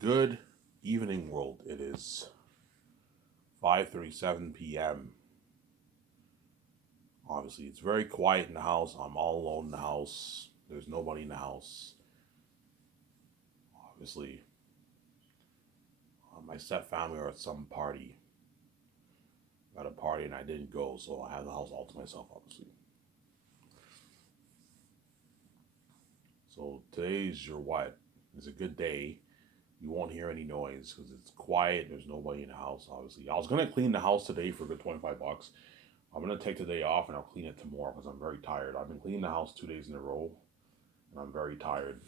Good evening, world. It is 5:37 p.m. Obviously, it's very quiet in the house. I'm all alone in the house. There's nobody in the house. Obviously, my step family are at some party, at a party, and I didn't go, so I have the house all to myself, obviously. So today's your what? It's a good day. You won't hear any noise because it's quiet. There's nobody in the house, obviously. I was gonna clean the house today for a good $25. I'm gonna take the day off and I'll clean it tomorrow because I'm very tired. I've been cleaning the house 2 days in a row, and I'm very tired.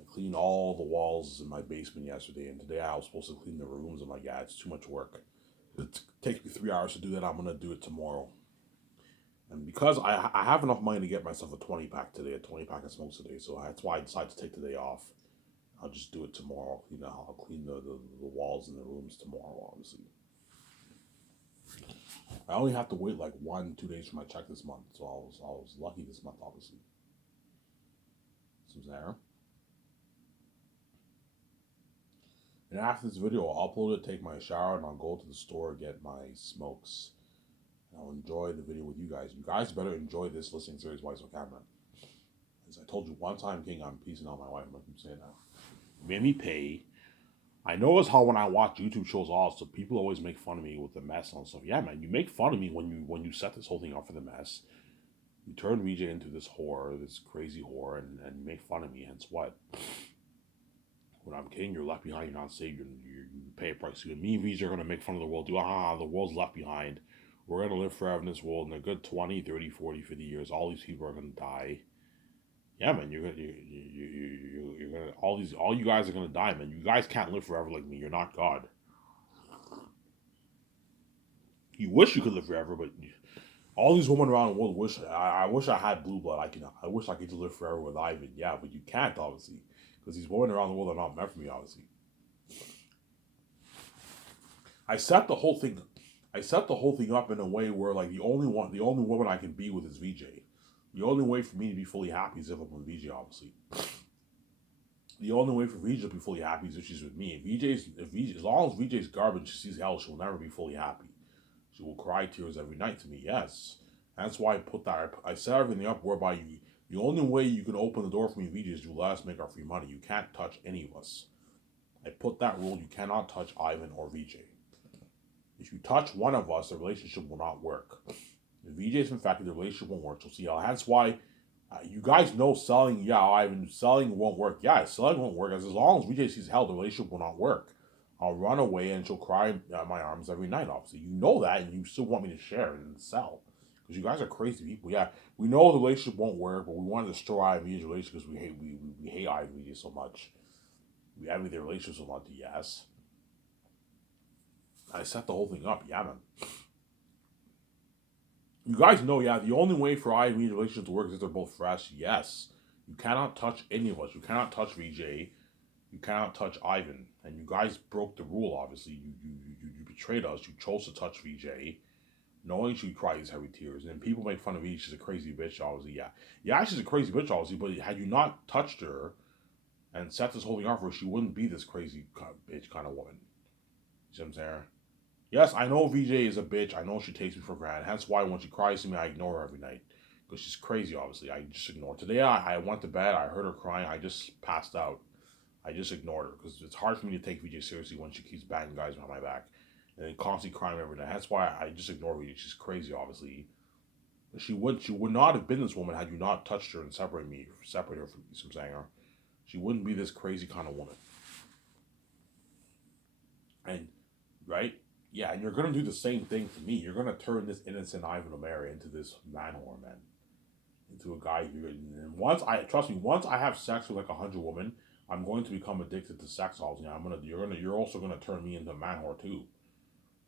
I cleaned all the walls in my basement yesterday, and today I was supposed to clean the rooms. I'm like, yeah, it's too much work. It takes me 3 hours to do that. I'm gonna do it tomorrow. And because I have enough money to get myself a 20 pack today, a 20 pack of smokes today, so that's why I decided to take the day off. I'll just do it tomorrow. I'll clean the walls in the rooms tomorrow, obviously. I only have to wait like 1, 2 days for my check this month, so I was lucky this month, obviously. So there. And after this video, I'll upload it, take my shower, and I'll go to the store get my smokes. And I'll enjoy the video with you guys. You guys better enjoy this listening series, Wise on Camera. As I told you one time, King, I'm piecing out my wife. I'm keep saying that. You made me pay. I notice how when I watch YouTube shows also, people always make fun of me with the mess and stuff. Yeah, man, you make fun of me when you set this whole thing up for the mess. You turn VJ into this whore, this crazy whore, and you make fun of me. Hence what? When I'm king, you're left behind. You're not saved. You pay a price. You and me and VJ are going to make fun of the world. The world's left behind. We're going to live forever in this world in a good 20, 30, 40, 50 years. All these people are going to die. Yeah, man, you're gonna all you guys are gonna die, man. You guys can't live forever like me. You're not God. You wish you could live forever, but all these women around the world wish. I wish I had blue blood. I wish I could just live forever with Ivan. Yeah, but you can't, obviously, because these women around the world are not meant for me, obviously. I set the whole thing. I set the whole thing up in a way where like the only woman I can be with is VJ. The only way for me to be fully happy is if I'm with VJ, obviously. The only way for VJ to be fully happy is if she's with me. As long as VJ's garbage, she sees hell, she'll never be fully happy. She will cry tears every night to me. Yes, that's why I put that. I set everything up whereby the only way you can open the door for me, VJ, is you let us make our free money. You can't touch any of us. I put that rule. You cannot touch Ivan or VJ. If you touch one of us, the relationship will not work. If VJ is infected, the relationship won't work. So see, that's why you guys know selling. Yeah, Ivan, selling won't work. Yeah, selling won't work. As long as VJ sees hell, the relationship will not work. I'll run away and she'll cry in my arms every night. Obviously, you know that, and you still want me to share and sell because you guys are crazy people. Yeah, we know the relationship won't work, but we want to destroy Ivan's relationship because we hate Ivan so much. We envy their relationship so much. Yes, I set the whole thing up. Yeah, man. You guys know, yeah, the only way for Ivan's relationship to work is if they're both fresh. Yes, you cannot touch any of us. You cannot touch VJ. You cannot touch Ivan, and you guys broke the rule. Obviously, you betrayed us. You chose to touch VJ, knowing she cries heavy tears. And people make fun of VJ. She's a crazy bitch. Obviously, yeah, yeah, she's a crazy bitch. Obviously, but had you not touched her and set this whole thing up for her, she wouldn't be this crazy bitch kind of woman. You see what I'm saying? Yes, I know VJ is a bitch. I know she takes me for granted. Hence why when she cries to me, I ignore her every night because she's crazy. Obviously, I just ignore her. Today, I went to bed. I heard her crying. I just passed out. I just ignored her because it's hard for me to take VJ seriously when she keeps banging guys behind my back and then constantly crying every night. That's why I just ignore VJ. She's crazy, obviously. She would not have been this woman had you not touched her and separated her from me. So I'm saying her. She wouldn't be this crazy kind of woman. And right, yeah, and you're gonna do the same thing to me. You're gonna turn this innocent Ivan O'Mara into this man whore, man, into a guy who. And once I trust me, once I have sex with like 100 women, I'm going to become addicted to sex. All you're also gonna turn me into a man whore too.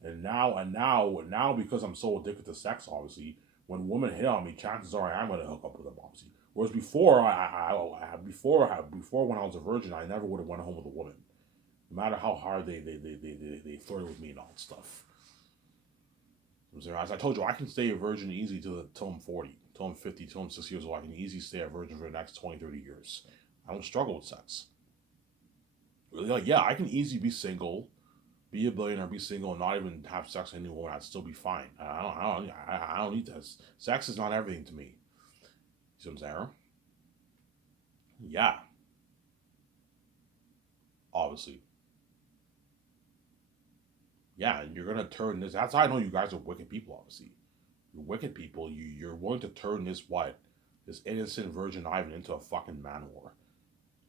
And now, because I'm so addicted to sex, obviously, when women hit on me, chances are I am gonna hook up with them, obviously. Whereas before, before when I was a virgin, I never would have went home with a woman, no matter how hard they flirted with me and all that stuff. As I told you, I can stay a virgin easy till I'm 40, till I'm 50, till I'm 60 years old. I can easily stay a virgin for the next 20, 30 years. I don't struggle with sex. Like, yeah, I can easily be single, be a billionaire, be single, and not even have sex with anyone. I'd still be fine. I don't need this. Sex is not everything to me. You see what I'm saying? Yeah, obviously. Yeah, and you're gonna turn this. That's how I know you guys are wicked people. Obviously, you're wicked people. You're willing to turn this what, this innocent virgin Ivan into a fucking man whore.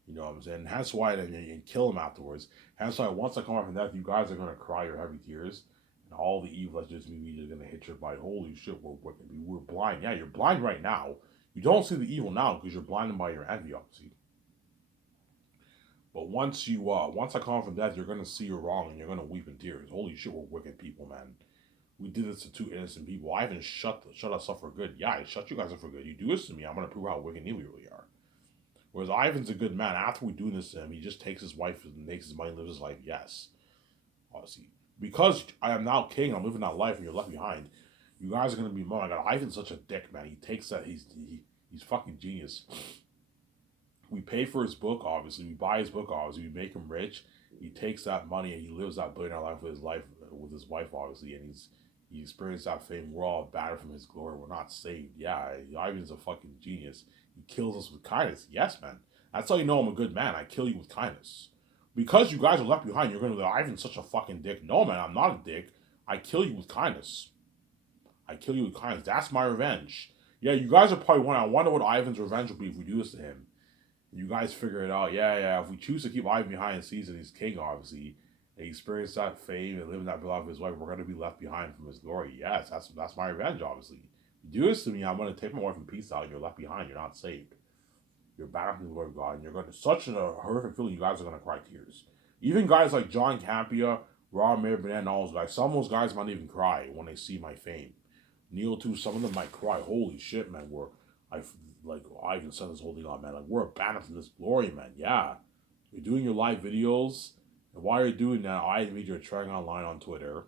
You know what I'm saying? That's why, and kill him afterwards. That's why once I come off from death, you guys are gonna cry your heavy tears, and all the evil that's just me is gonna hit your body. Holy shit, we're wicked. We're blind. Yeah, you're blind right now. You don't see the evil now because you're blinded by your envy, obviously. But once I come off from death, you're gonna see you're wrong and you're gonna weep in tears. Holy shit, we're wicked people, man. We did this to two innocent people. I even shut us up for good. Yeah, I shut you guys up for good. You do this to me, I'm gonna prove how wicked and evil we really are. Whereas Ivan's a good man. After we do this to him, he just takes his wife and makes his money, lives his life. Yes, obviously, because I am now king. I'm living that life, and you're left behind. You guys are gonna be mad. God, Ivan's such a dick, man. He takes that. He's fucking genius. We pay for his book, obviously. We buy his book, obviously. We make him rich. He takes that money and he lives that billionaire life with his wife, obviously, and he experienced that fame. We're all battered from his glory. We're not saved. Yeah, Ivan's a fucking genius. He kills us with kindness. Yes, man. That's how you know I'm a good man. I kill you with kindness. Because you guys are left behind, you're gonna be like, Ivan's such a fucking dick. No, man, I'm not a dick. I kill you with kindness. I kill you with kindness. That's my revenge. Yeah, you guys are probably wondering, I wonder what Ivan's revenge will be if we do this to him. You guys figure it out. Yeah, yeah. If we choose to keep Ivan behind the scenes and he's king, obviously, and he experienced that fame and living that life of his wife, we're gonna be left behind from his glory. Yes, that's my revenge, obviously. You do this to me, I'm gonna take my wife in peace out, and you're left behind, you're not saved. You're back from the Lord of God, and you're gonna such a horrific feeling, you guys are gonna cry tears. Even guys like John Campia, Rob Mayer, Burnett, and all those guys, some of those guys might even cry when they see my fame. Neil too, some of them might cry. Holy shit, man, I like I even said this whole thing on, man. Like we're abandoned from this glory, man. Yeah, you're doing your live videos, and while you're doing that, I read you're trying online on Twitter.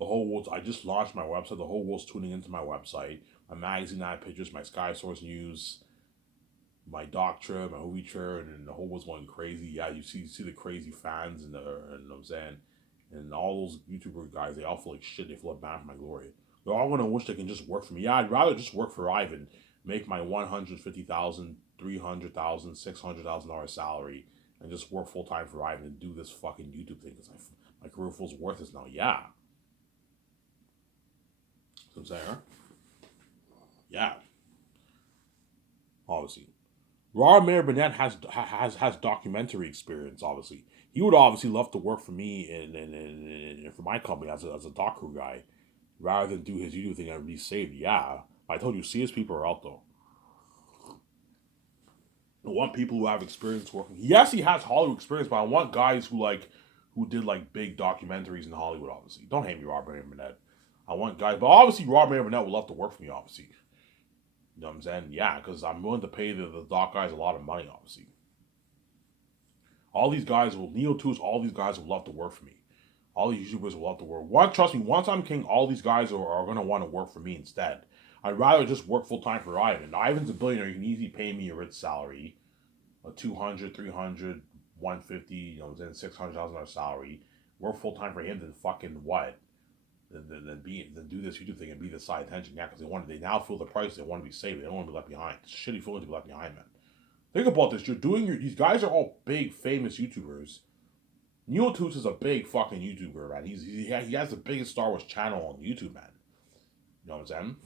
The whole world. I just launched my website. The whole world's tuning into my website. My magazine, I have pictures, my Sky Source News, my doctrine, my movie chair, and the whole world's going crazy. Yeah, you see the crazy fans and I'm saying, and all those YouTuber guys, they all feel like shit. They feel bad for my glory. They're all gonna wish they can just work for me. Yeah, I'd rather just work for Ivan, make my 150,000, 300,000, $600,000 salary, and just work full time for Ivan and do this fucking YouTube thing because my career feels worthless now. Yeah, so I'm saying, yeah, obviously. Raw Mayor Burnett has documentary experience. Obviously, he would obviously love to work for me and for my company as a doc crew guy, rather than do his YouTube thing and be saved. Yeah, I told you, CS people are out though. I want people who have experience working. Yes, he has Hollywood experience, but I want guys who did like big documentaries in Hollywood. Obviously, don't hate me, Robert Mayor Burnett. I want guys, but obviously, Robert Mayor Burnett would love to work for me. Obviously, you know what I'm saying? Yeah, because I'm willing to pay the doc guys a lot of money. Obviously, all these guys will Neo Tools. All these guys will love to work for me. All these YouTubers will love to work. One, trust me. Once I'm king, all these guys are gonna want to work for me instead. I'd rather just work full time for Ivan. Ivan's a billionaire. You can easily pay me a rich salary, a 200, 300, 150, you know, then $600,000 salary. Work full time for him than fucking what? Then do this YouTube thing and be the side attention. Yeah, because they now feel the price. They want to be saved. They don't want to be left behind. It's a shitty feeling to be left behind, man. Think about this. You're doing these guys are all big famous YouTubers. Neil Toots is a big fucking YouTuber, man. He has the biggest Star Wars channel on YouTube, man. You know what I'm saying?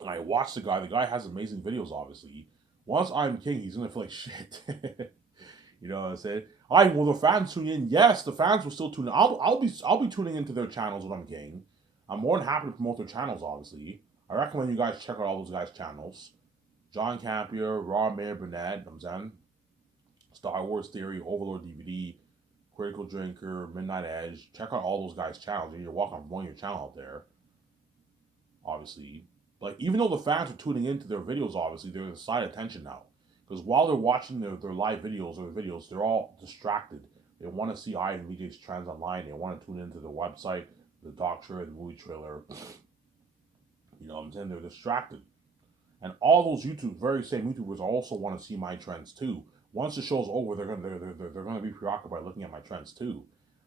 And I watch the guy. The guy has amazing videos, obviously. Once I'm king, he's gonna feel like shit. You know what I'm saying? Will the fans tune in? Yes, the fans will still tune in. I'll be tuning into their channels when I'm king. I'm more than happy to promote their channels, obviously. I recommend you guys check out all those guys' channels. John Campier, Raw Mayor Burnett, you know what I'm saying? Star Wars Theory, Overlord DVD, Critical Drinker, Midnight Edge. Check out all those guys' channels. You're welcome to promoting your channel out there, obviously. Like, even though the fans are tuning into their videos, obviously, there's a side attention now. Because while they're watching their live videos or videos, they're all distracted. They want to see I and VJ's trends online. They want to tune into the website, the doctor, the movie trailer. You know what I'm saying? They're distracted. And all those very same YouTubers also want to see my trends too. Once the show's over, they're gonna be preoccupied looking at my trends too.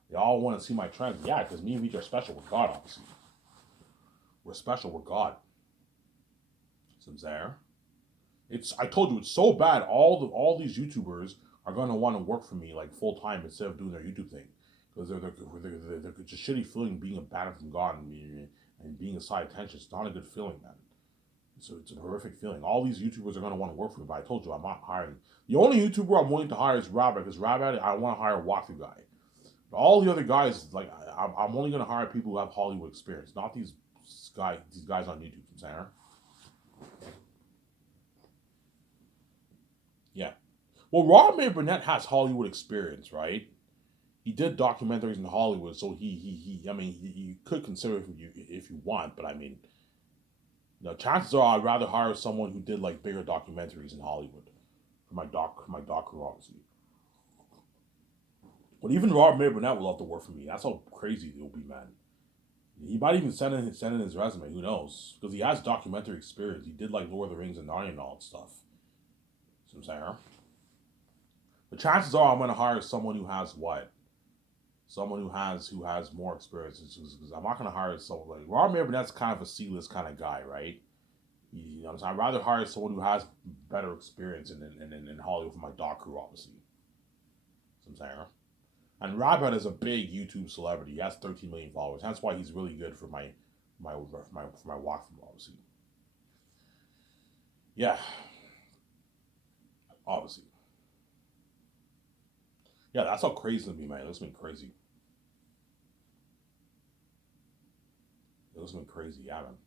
They all want to see my trends. Yeah, because me and VJ are special with God, obviously. We're special with God. Since there, I told you it's so bad. All these YouTubers are gonna want to work for me like full time instead of doing their YouTube thing because they're it's a shitty feeling being abandoned from God and being a side attention. It's not a good feeling, man. So it's a horrific feeling. All these YouTubers are going to want to work for me, but I told you I'm not hiring. The only YouTuber I'm willing to hire is Rabbit, because Rabbit, I want to hire a walkthrough guy. But all the other guys, like I'm only going to hire people who have Hollywood experience, not these guys on YouTube. Center. Yeah. Well, Robert Burnett has Hollywood experience, right? He did documentaries in Hollywood, so he I mean, you could consider if you want, but I mean, chances are I'd rather hire someone who did like bigger documentaries in Hollywood for my doc crew, obviously. But even Robert May Burnett would love to work for me. That's how crazy it will be, man. He might even send in his resume. Who knows? Because he has documentary experience. He did like Lord of the Rings and Narnia and all that stuff. See what I'm saying? But chances are I'm gonna hire someone who has what? Someone who has more experience. Because I'm not gonna hire someone like Robert May Burnett's kind of a C-list kind of guy, right? You know what I'm saying? I'd rather hire someone who has better experience in Hollywood for my doc crew, obviously. See what I'm saying? And Rabbit is a big YouTube celebrity. He has 13 million followers. That's why he's really good for my walkthrough, obviously. Yeah, obviously. Yeah, that's how crazy to me, man. It looks been crazy. It looks been crazy, yeah, man.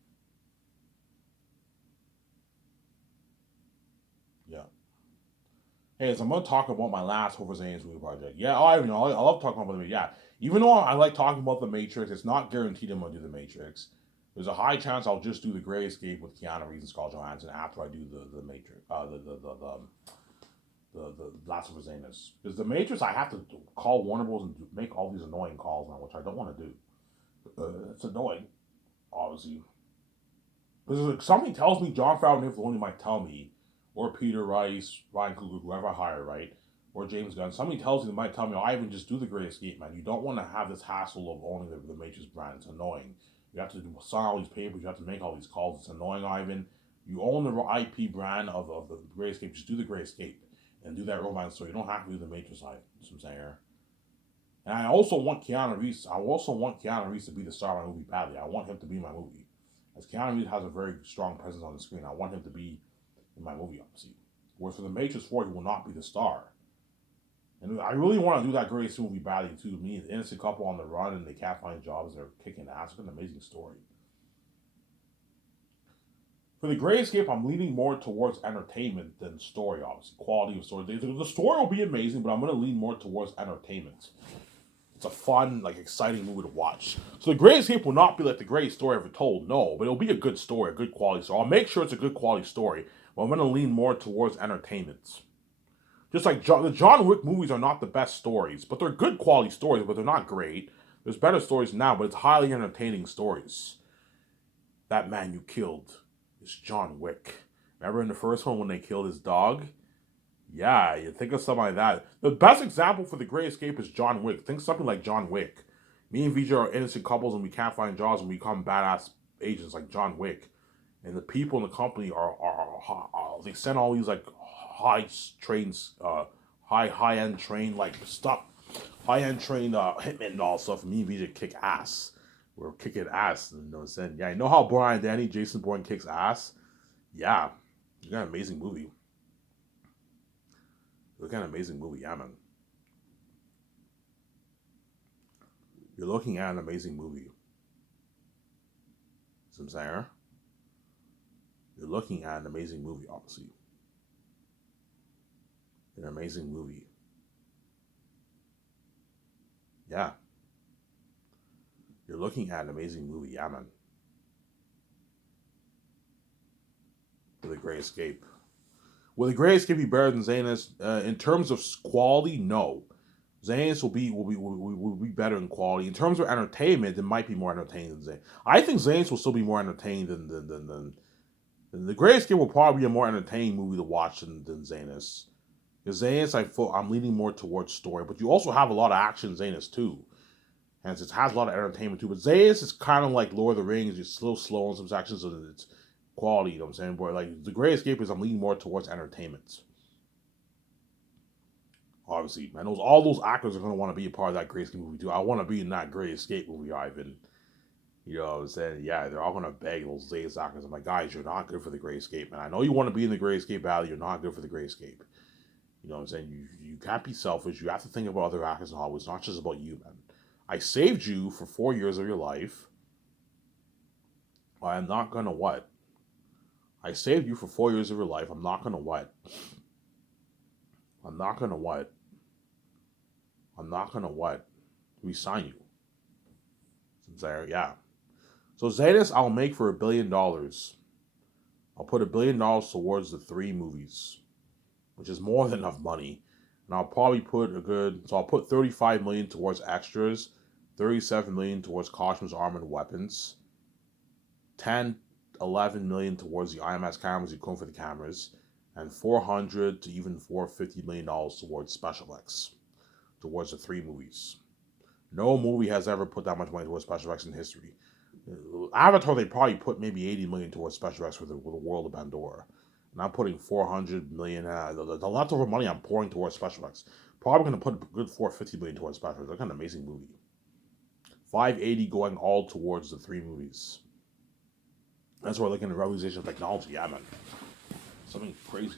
Yeah. Hey, so I'm gonna talk about my last Hover Zane's movie project. Yeah, I love talking about the movie. Yeah, even though I like talking about the Matrix, it's not guaranteed I'm gonna do the Matrix. There's a high chance I'll just do the Gray Escape with Keanu Reeves and Scarlett Johansson after I do the Matrix, the Last of Us Anus. Because the Matrix, I have to call Warner Bros. And make all these annoying calls now, which I don't want to do. It's annoying, obviously. Because like, something tells me John Favreau and Filoni might tell me, or Peter Rice, Ryan Coogler, whoever I hire, right? Or James Gunn. Something tells me they might tell me, oh, I even just do the Great Escape, man. You don't want to have this hassle of owning the Matrix brand. It's annoying. You have to sign all these papers. You have to make all these calls. It's annoying, Ivan. You own the IP brand of the Great Escape. Just do the Great Escape and do that romance story. You don't have to do the Matrix side. That's what I'm saying here. And I also want Keanu Reeves. I also want Keanu Reeves to be the star of my movie badly. I want him to be in my movie. As Keanu Reeves has a very strong presence on the screen, I want him to be in my movie, obviously. Whereas for the Matrix 4, he will not be the star. And I really want to do that Greatest movie badly too. Me and the innocent couple on the run and they can't find jobs. They're kicking ass. It's an amazing story. For the Great Escape, I'm leaning more towards entertainment than story, obviously. Quality of story. The story will be amazing, but I'm going to lean more towards entertainment. It's a fun, like, exciting movie to watch. So the Great Escape will not be like the greatest story ever told, no, but it'll be a good story, a good quality story. I'll make sure it's a good quality story, but I'm going to lean more towards entertainment. Just like the John Wick movies are not the best stories, but they're good quality stories, but they're not great. There's better stories now, but it's highly entertaining stories. That man you killed is John Wick. Remember in the first one when they killed his dog? Yeah, you think of something like that. The best example for the Great Escape is John Wick. Think something like John Wick. Me and Vijay are innocent couples and we can't find jobs and we become badass agents like John Wick. And the people in the company are they send all these like high trains, high end train like stuff, high end train hitmen and all stuff. And me and Vijay kick ass. We're kicking ass. You know what I'm saying? Yeah, you know how Brian Danny, Jason Bourne kicks ass? Yeah, you got an amazing movie. Look at an amazing movie, yeah, man. You're looking at an amazing movie. Some saying, you're looking at an amazing movie, obviously. An amazing movie. Yeah. You're looking at an amazing movie, yeah, man. For the Great Escape. Will the Great Escape be better than Zanus? In terms of quality, no. Zanus will be better in quality. In terms of entertainment, it might be more entertaining than Zanus. I think Zanus will still be more entertaining than the Great Escape will probably be a more entertaining movie to watch than Zanus. Zanus, I'm leaning more towards story, but you also have a lot of action in Zanus too. And it has a lot of entertainment too. But Zanus is kind of like Lord of the Rings. It's slow in some sections of its quality, you know what I'm saying? But like The Great Escape is I'm leaning more towards entertainment. Obviously, man, all those actors are gonna want to be a part of that Great Escape movie too. I want to be in that Great Escape movie, Ivan. You know what I'm saying? Yeah, they're all gonna beg those Zanus actors. I'm like, guys, you're not good for the Great Escape, man. I know you want to be in the Great Escape Valley. You're not good for the Great Escape. You know what I'm saying? You can't be selfish. You have to think about other actors in Hollywood. It's not just about you, man. I saved you for 4 years of your life. I'm not gonna what? I saved you for 4 years of your life. I'm not gonna what? I'm not gonna what? I'm not gonna what? Resign you. There, yeah. So Zanus, I'll make for $1 billion. I'll put $1 billion towards the 3 movies, which is more than enough money. And I'll probably put I'll put 35 million towards extras, 37 million towards costumes, armor, and weapons, 10, 11 million towards the IMAX cameras, equipment for the cameras, and 400 to even $450 million towards special effects, towards the 3 movies. No movie has ever put that much money towards special effects in history. Avatar, they probably put maybe 80 million towards special effects for the world of Pandora. And I'm putting 400 million. The leftover money I'm pouring towards special effects. Probably going to put a good 450 million towards special effects. That's an amazing movie. 580 going all towards the 3 movies. That's why we're looking at the realization of technology. Yeah, man. Something crazy.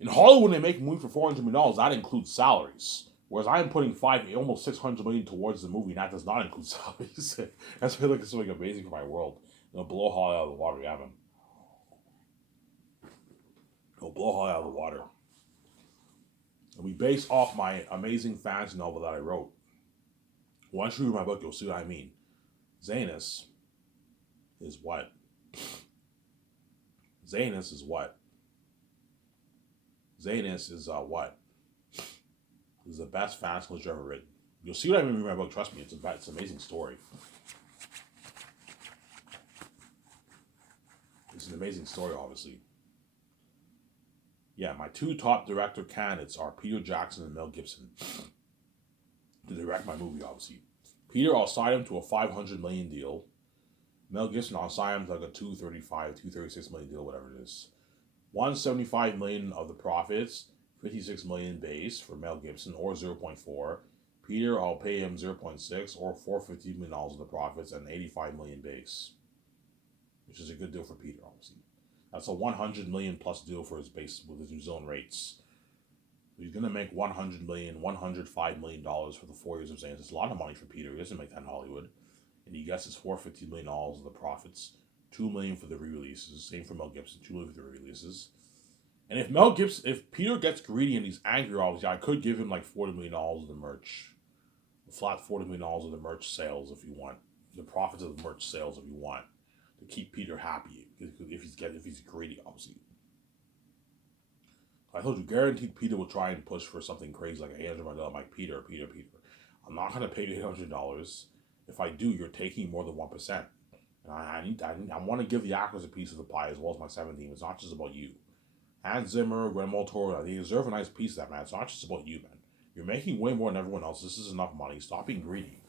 In Hollywood, when they make a movie for $400 million, that includes salaries. Whereas I'm putting almost 600 million towards the movie, and that does not include salaries. That's really something amazing for my world. It'll blow Holly out of the water, yeah, man. It'll blow Holly out of the water. And we base off my amazing fantasy novel that I wrote. Once you read my book, you'll see what I mean. Zanus is what? Zanus is what? Zanus is what? This is the best fantasy literature ever written. You'll see what I mean in my book. Trust me, it's an amazing story. It's an amazing story, obviously. Yeah, my 2 top director candidates are Peter Jackson and Mel Gibson to direct my movie, obviously. Peter, I'll sign him to a $500 million deal. Mel Gibson, I'll sign him to like a $236 million deal, whatever it is. $175 million of the profits, $56 million base for Mel Gibson, or 0.4. Peter, I'll pay him 0.6 or $450 million of the profits and $85 million base, which is a good deal for Peter, obviously. That's a $100 million plus deal for his base with his New Zealand rates. He's going to make $100 million, $105 million for the 4 years of Zanus. It's a lot of money for Peter. He doesn't make that in Hollywood. And he gets his $450 million of the profits, $2 million for the re-releases. Same for Mel Gibson, $2 million for the re-releases. And if Peter gets greedy and he's angry, obviously, I could give him like $40 million of the merch. A flat $40 million of the merch sales if you want. The profits of the merch sales if you want. To keep Peter happy if he's greedy, obviously. I told you, guaranteed Peter will try and push for something crazy like $800 million. I'm like, Peter. I'm not going to pay you $800. If I do, you're taking more than 1%. And I want to give the actors a piece of the pie as well as my 7 team. It's not just about you. Hans Zimmer, Guillermo del Toro, they deserve a nice piece of that, man. It's not just about you, man. You're making way more than everyone else. This is enough money. Stop being greedy.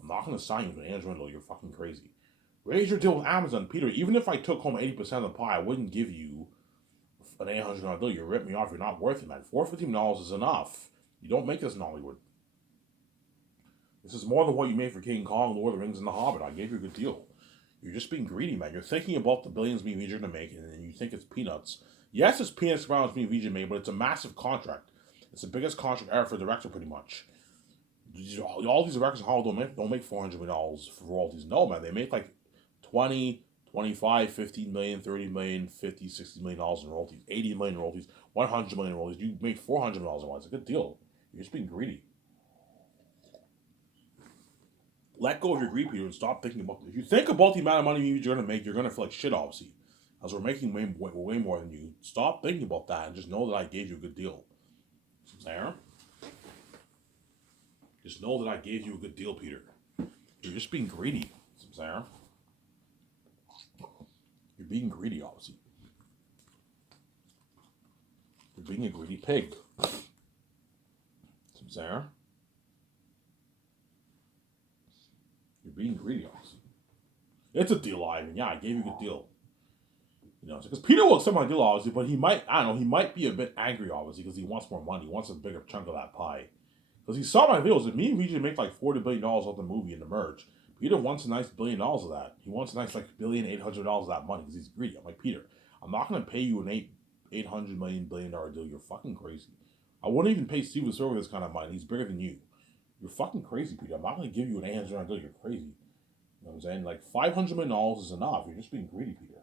I'm not going to sign you to Andrew. You're fucking crazy. Raise your deal with Amazon, Peter. Even if I took home 80% of the pie, I wouldn't give you an $800 deal. You rip me off. You're not worth it, man. $450 million is enough. You don't make this in Hollywood. This is more than what you made for King Kong, Lord of the Rings, and The Hobbit. I gave you a good deal. You're just being greedy, man. You're thinking about the billions me and VJ are going to make, and you think it's peanuts. Yes, it's peanuts around me and VJ made, but it's a massive contract. It's the biggest contract ever for a director, pretty much. All these directors in Hollywood don't make $400 million for royalties. No, man. They make like 20, 25, 15 million, 30 million, 50, 60 million dollars in royalties, 80 million in royalties, 100 million in royalties. You make $400 million in one. It's a good deal. You're just being greedy. Let go of your greed, Peter, and stop thinking about it. If you think about the amount of money you're going to make, you're going to feel like shit, obviously. As we're making way more than you. Stop thinking about that and just know that I gave you a good deal. Sarah? Just know that I gave you a good deal, Peter. You're just being greedy, Sarah. You're being greedy, obviously. You're being a greedy pig. Some Sarah. You're being greedy, obviously. It's a deal, Ivan. Yeah, I gave you a good deal. You know, because Peter will accept my deal, obviously, but he might, I don't know, he might be a bit angry, obviously, because he wants more money. He wants a bigger chunk of that pie. Because he saw my videos. If me and VJ make like $40 billion off the movie and the merge, Peter wants a nice $1 billion of that. He wants a nice like $1,800,000 of that money because he's greedy. I'm like, Peter, I'm not going to pay you an $800 million billion deal. You're fucking crazy. I wouldn't even pay Steven Spielberg this kind of money. He's bigger than you. You're fucking crazy, Peter. I'm not going to give you an $800 million deal. You're crazy. You know what I'm saying? Like $500 million is enough. You're just being greedy, Peter.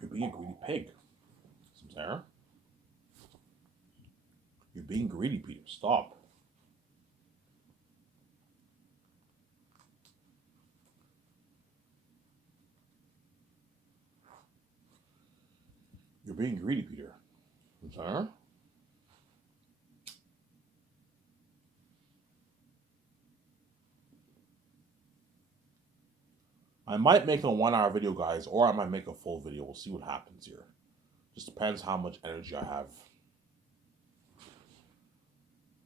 You're being a greedy pig. Some Sarah. You're being greedy, Peter. Stop. You're being greedy, Peter. Some Sarah. I might make a 1 hour video, guys, or I might make a full video. We'll see what happens here. Just depends how much energy I have.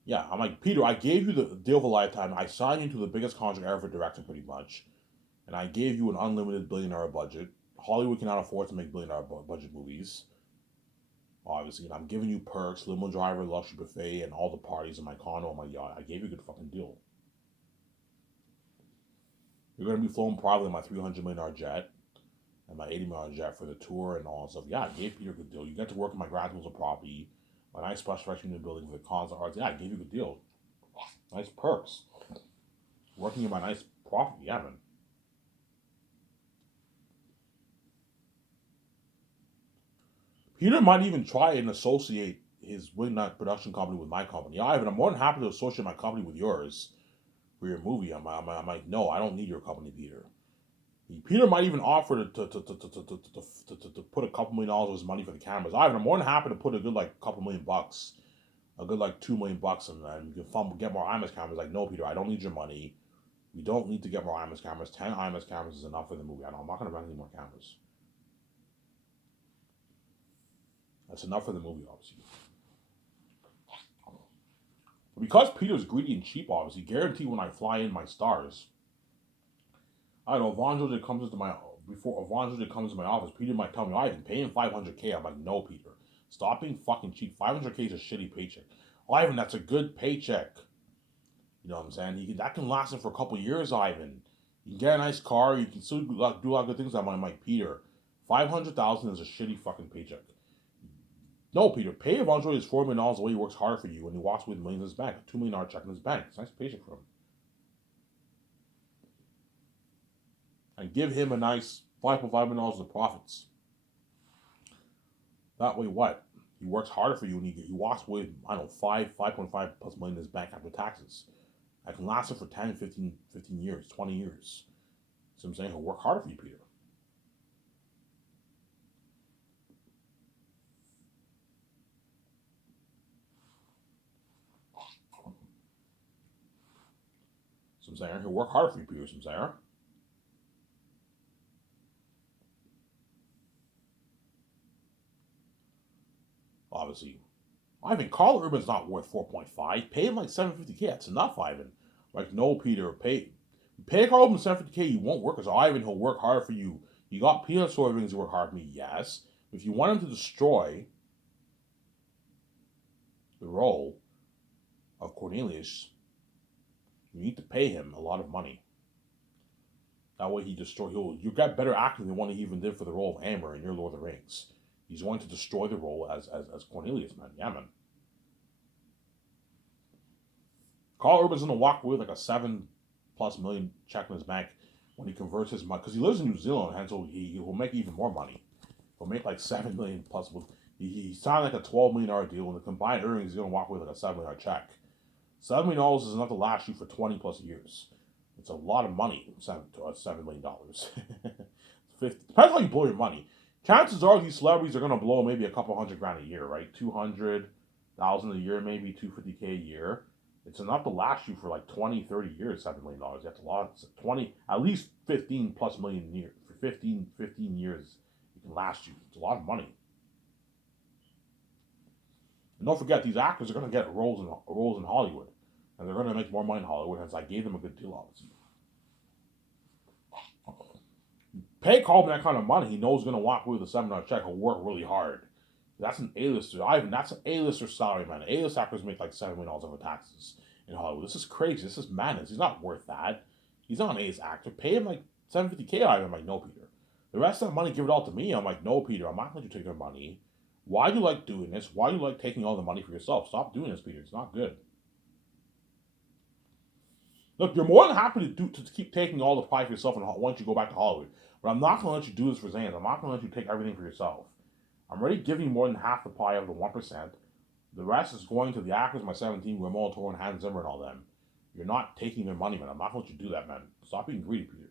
Yeah, I'm like, Peter, I gave you the deal of a lifetime. I signed you to the biggest contract ever directed, pretty much. And I gave you an unlimited $1 billion budget. Hollywood cannot afford to make $1 billion budget movies. Obviously, and I'm giving you perks, limo driver, luxury buffet, and all the parties in my condo and my yacht. I gave you a good fucking deal. You're going to be flown probably in my $300 million jet and my $80 million jet for the tour and all that stuff. Yeah, I gave Peter a good deal. You get to work in my Grand Hills of property, my nice special effects unit building for the cons and arts. Yeah, I gave you a good deal. Nice perks. Working in my nice property, yeah, man. Peter might even try and associate his Wingnut production company with my company. Yeah, Ivan, I'm more than happy to associate my company with yours for your movie. I'm like, no, I don't need your company, Peter. Peter might even offer to put a couple $1,000,000 of his money for the cameras. Ivan, I'm more than happy to put a good like couple $1,000,000, a good like $2,000,000, and you can get more IMAX cameras. Like, no, Peter, I don't need your money. We don't need to get more IMAX cameras. 10 IMAX cameras is enough for the movie. I'm not going to rent any more cameras. That's enough for the movie, obviously. But because Peter's greedy and cheap, obviously, guarantee when I fly in my stars, I don't know, Evangel comes into my before Evangel comes to my office, Peter might tell me, I can pay him $500K. I'm like, no, Peter. Stop being fucking cheap. $500K is a shitty paycheck. Ivan, that's a good paycheck. You know what I'm saying? That can last him for a couple years, Ivan. You can get a nice car. You can still do a lot of good things. I'm like, Peter, $500,000 is a shitty fucking paycheck. No, Peter, pay Evangel his $4 million the way he works hard for you and he walks with millions in his bank. A $2 million check in his bank. It's a nice paycheck for him. And give him a nice $5.5 million of profits. That way, what? He works harder for you and he walks with, I don't know, 5.5 plus million in his bank after taxes. I can last him for 10, 15 years, 20 years. So I'm saying he'll work harder for you, Peter. So I'm saying he'll work harder for you, Peter. So I'm saying. Obviously, Ivan, Carl Urban's not worth 4.5. Pay him like 750K. That's enough, Ivan. Like, no, Peter, pay Carl Urban 750K. You won't work as Ivan. He'll work hard for you. You got Peter Sorvings to work hard for me, yes. If you want him to destroy the role of Cornelius, you need to pay him a lot of money. That way you'll get better acting than what he even did for the role of Amber in your Lord of the Rings. He's going to destroy the role as Cornelius, man. Yeah, man. Carl Urban's gonna walk away with like a $7+ million check in his bank when he converts his money, because he lives in New Zealand, and so he will make even more money. He'll make like $7 million plus. He signed like a $12 million deal, and the combined earnings he's gonna walk away with like a $7 million check. $7 million is enough to last you for 20+ years. It's a lot of money. $7 million. Depends how you blow your money. Chances are these celebrities are gonna blow maybe a couple $100,000 a year, right? 200,000 a year, maybe 250K a year. It's enough to last you for like 20, 30 years, $7 million. That's a lot. 20, at least 15+ million years. For 15 years, it can last you. It's a lot of money. And don't forget, these actors are going to get roles in Hollywood. And they're going to make more money in Hollywood, hence I gave them a good deal, obviously. Pay Carlton that kind of money, he knows he's going to walk away with a $7 check. He'll work really hard. That's an A-lister. That's an A-lister salary, man. A-list actors make like $7 million over taxes in Hollywood. This is crazy. This is madness. He's not worth that. He's not an A-list actor. Pay him like $750K out of him. I'm like, no, Peter. The rest of that money, give it all to me. I'm like, no, Peter, I'm not going to let you take your money. Why do you like doing this? Why do you like taking all the money for yourself? Stop doing this, Peter. It's not good. Look, you're more than happy to keep taking all the pie for yourself once you go back to Hollywood. But I'm not going to let you do this for Zans. I'm not going to let you take everything for yourself. I'm already giving you more than half the pie of the 1%. The rest is going to the actors, my 17, Guillermo del Toro and Hans Zimmer and all them. You're not taking their money, man. I'm not going to let you do that, man. Stop being greedy, Peter.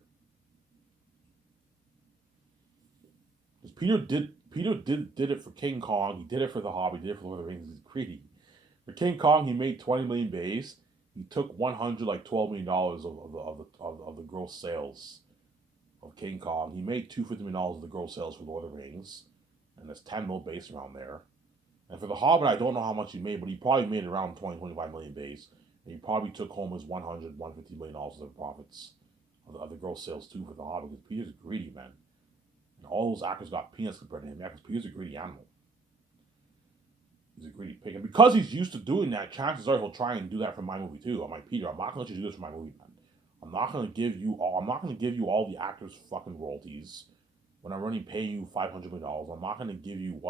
Because Peter did it for King Kong. He did it for The Hobbit. He did it for Lord of the Rings. He's greedy. For King Kong, he made 20 million base. He took $12 million of the gross sales of King Kong. He made $250 million of the gross sales for Lord of the Rings, and that's 10 mil base around there. And for The Hobbit, I don't know how much he made, but he probably made around 25 million base. And he probably took home his $150 million of the profits of the gross sales too for The Hobbit. Because Peter's greedy, man. And all those actors got peanuts compared to him. Yeah, because Peter's a greedy animal. He's a greedy pig. And because he's used to doing that, chances are he'll try and do that for my movie too. I'm like, Peter, I'm not going to let you do this for my movie, man. I'm not going to give you all the actors' fucking royalties when I'm already paying you $500 million. I'm not going to give you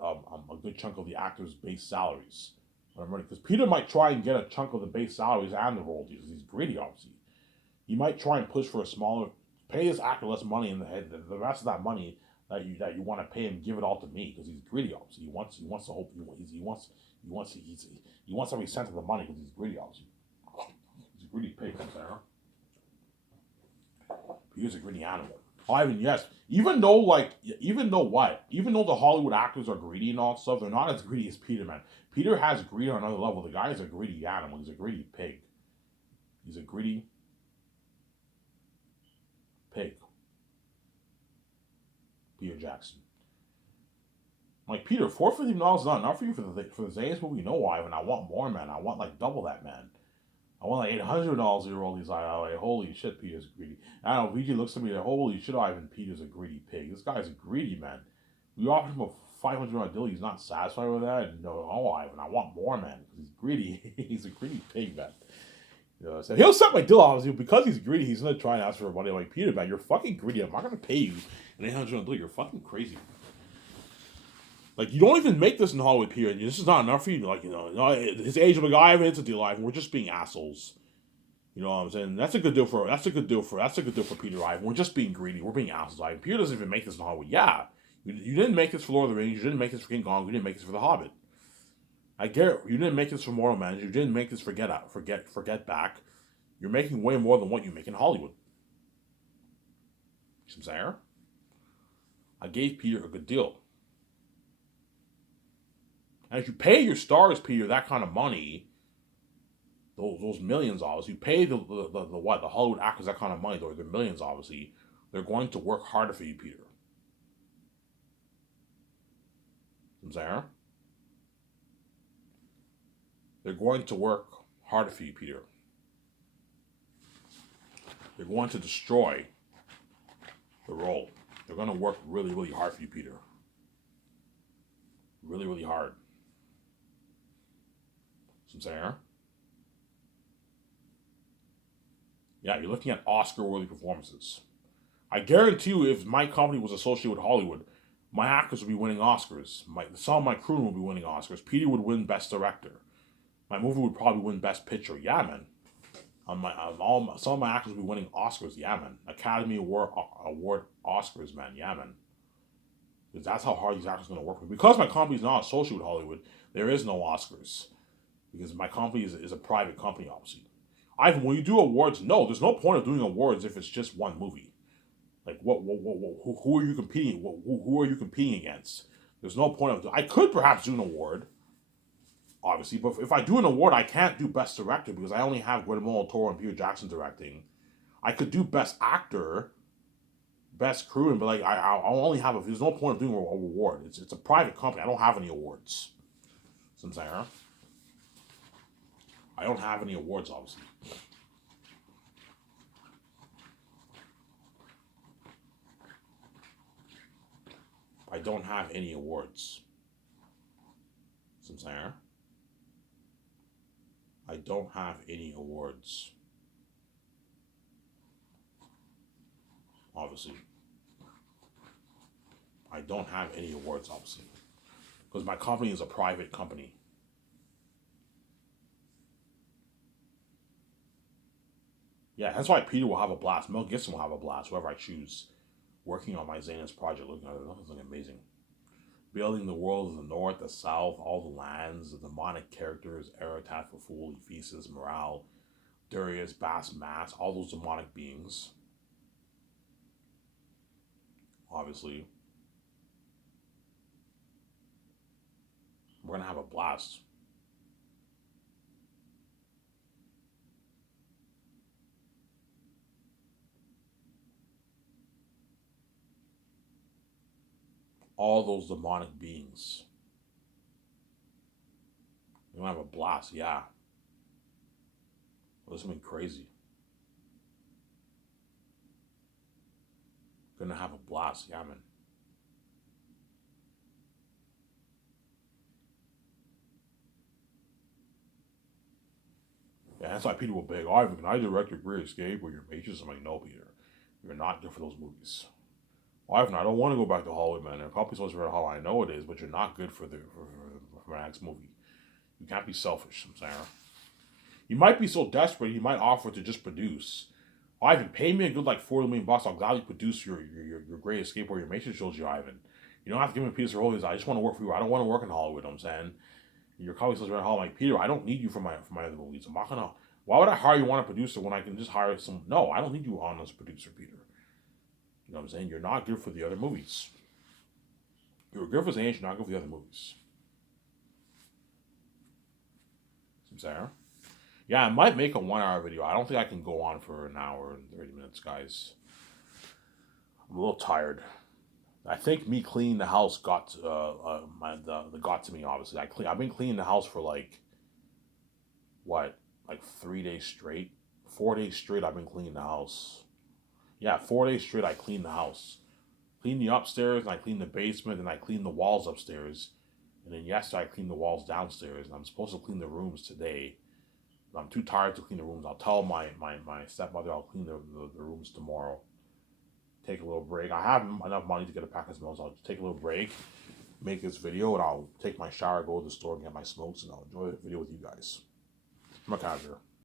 a good chunk of the actors' base salaries. Because Peter might try and get a chunk of the base salaries and the royalties. He's greedy, obviously. He might try and push for pay this actor less money, and the rest of that money that you want to pay him, give it all to me, because he's greedy, obviously. He wants the whole. He wants every cent of the money because he's greedy, obviously. He's a greedy pig, Sarah. Peter's a greedy animal. Ivan, yes. Even though the Hollywood actors are greedy and all that stuff, they're not as greedy as Peter, man. Peter has greed on another level. The guy is a greedy animal. He's a greedy pig. He's a greedy pig. Peter Jackson. Like, Peter, $450 is not enough for you for the Zayas movie. No, Ivan. I want more, man. I want like double that, man. I want like $800 a roll. He's like, holy shit, Peter's greedy. I don't know, VJ looks at me like, holy shit, Ivan, Peter's a greedy pig. This guy's a greedy, man. We offered him a $500 deal. He's not satisfied with that. No, Ivan, I want more, man. He's greedy. He's a greedy pig, man. You know, so he'll set my deal, obviously, because he's greedy. He's going to try and ask for money. I'm like, Peter, man, you're fucking greedy. I'm not going to pay you an $800 deal. You're fucking crazy. Like, you don't even make this in Hollywood, Peter. This is not enough for you. Like, his age will be like, I have a deal, Ivan. We're just being assholes. You know what I'm saying? That's a good deal for Peter, Ivan. We're just being greedy. We're being assholes, Ivan. Peter doesn't even make this in Hollywood. Yeah, you didn't make this for Lord of the Rings. You didn't make this for King Kong. You didn't make this for The Hobbit. I get it. You didn't make this for Mortal Man. You didn't make this for Get Back. You're making way more than what you make in Hollywood. You see what I'm saying? I gave Peter a good deal. And if you pay your stars, Peter, that kind of money, those millions, obviously, you pay the Hollywood actors that kind of money, they're millions, obviously, they're going to work harder for you, Peter. You know what I'm saying? They're going to work harder for you, Peter. They're going to destroy the role. They're going to work really, really hard for you, Peter. Really, really hard. You know what I'm saying? Yeah, you're looking at Oscar-worthy performances. I guarantee you, if my company was associated with Hollywood, my actors would be winning Oscars. Some of my crew would be winning Oscars. Peter would win Best Director. My movie would probably win Best Picture. Yeah, man. Some of my actors would be winning Oscars. Yeah, man. Academy Award Oscars, man. Yeah, man. Because that's how hard these actors are going to work with. Because my company is not associated with Hollywood, there is no Oscars. Because my company is a private company, obviously. When you do awards, no, there's no point of doing awards if it's just one movie. Like, who are you competing? Who are you competing against? There's no point of. I could perhaps do an award, obviously, but if I do an award, I can't do Best Director because I only have Guillermo del Toro and Peter Jackson directing. I could do Best Actor, Best Crew, but like I'll only have. There's no point of doing an award. It's a private company. I don't have any awards. Since I don't have any awards, obviously. I don't have any awards. Since I don't have any awards. Obviously. I don't have any awards, obviously. Because my company is a private company. Yeah, that's why Peter will have a blast. Mel Gibson will have a blast, whoever I choose. Working on my Xenos project, looking at it, it's like amazing. Building the world of the North, the South, all the lands, the demonic characters, Eratat, Faful, Ephesus, Morale, Darius, Bass, Mass, all those demonic beings. Obviously. We're going to have a blast. All those demonic beings. We're going to have a blast, yeah. Well, this is going to be crazy. Gonna have a blast, yeah, man. Yeah, that's why Peter will beg, Ivan, can I direct your Great Escape or your Matrix? I'm like, no, Peter. You're not good for those movies. Ivan, I don't want to go back to Hollywood, man. There are copies supposed to read how I know it is, but you're not good for my next movie. You can't be selfish, I'm saying. You might be so desperate, you might offer to just produce. Ivan, pay me a good like $40 million. I'll gladly produce your Great Escape or your Matrix trilogy, Ivan. You don't have to give me a piece of royalties. I just want to work for you. I don't want to work in Hollywood. I'm saying. Your colleague says around Hollywood, like, Peter, I don't need you for my other movies. I'm not gonna. Why would I hire you on a producer when I can just hire some? No, I don't need you on as a producer, Peter. You know what I'm saying? You're not good for the other movies. You're good for Zane, you're not good for the other movies. I'm saying. Yeah, I might make a 1 hour video. I don't think I can go on for an hour and 30 minutes, guys. I'm a little tired. I think me cleaning the house got got to me. Obviously, I've been cleaning the house for what, like 3 days straight, 4 days straight. I've been cleaning the house. Yeah, 4 days straight. I cleaned the house, cleaned the upstairs, and I cleaned the basement, and I cleaned the walls upstairs, and then yesterday I cleaned the walls downstairs. And I'm supposed to clean the rooms today. I'm too tired to clean the rooms. I'll tell my stepmother I'll clean the rooms tomorrow. Take a little break. I have enough money to get a pack of smokes. I'll take a little break, make this video, and I'll take my shower, go to the store, and get my smokes, and I'll enjoy the video with you guys. I'm a casual.